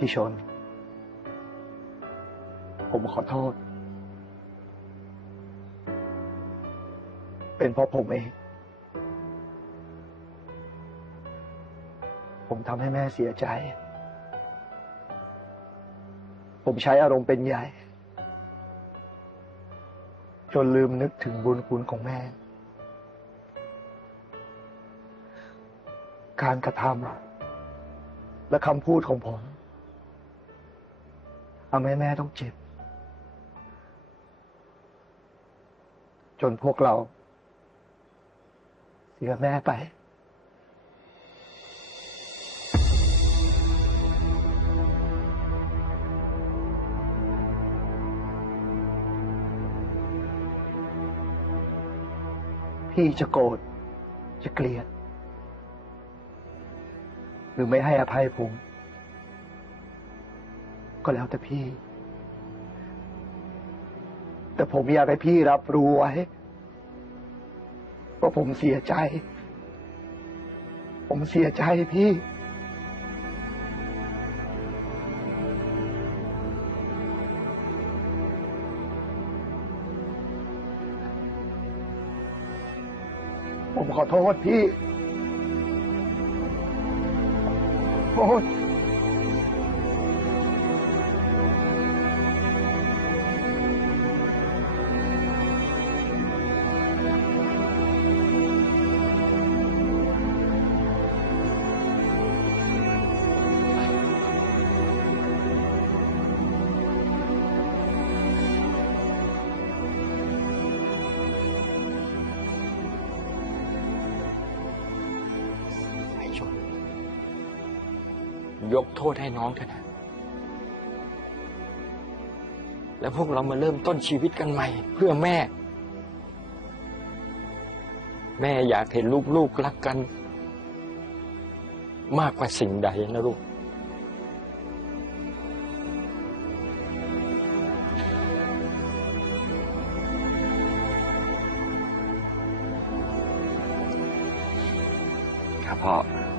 พี่ชน ผมขอโทษ เป็นเพราะผมเอง ผมทำให้แม่เสียใจ ผมใช้อารมณ์เป็นใหญ่ จนลืมนึกถึงบุญคุณของแม่ การกระทำและคำพูดของผม ทำให้แม่ต้องเจ็บ จนพวกเราเสียแม่ไปพี่จะโกรธจะเกลียด หรือไม่ให้อภัยผม ก็แล้วแต่พี่ แต่ผมอยากให้พี่รับรู้ไว้ว่าผมเสียใจ ผมเสียใจพี่ ผมขอโทษพี่โทษ ยกโทษให้น้องเถอะนะ แล้วพวกเรามาเริ่มต้นชีวิตกันใหม่ เพื่อแม่ แม่อยากเห็นลูกๆรักกัน มากกว่าสิ่งใดนะลูกครับพ่อ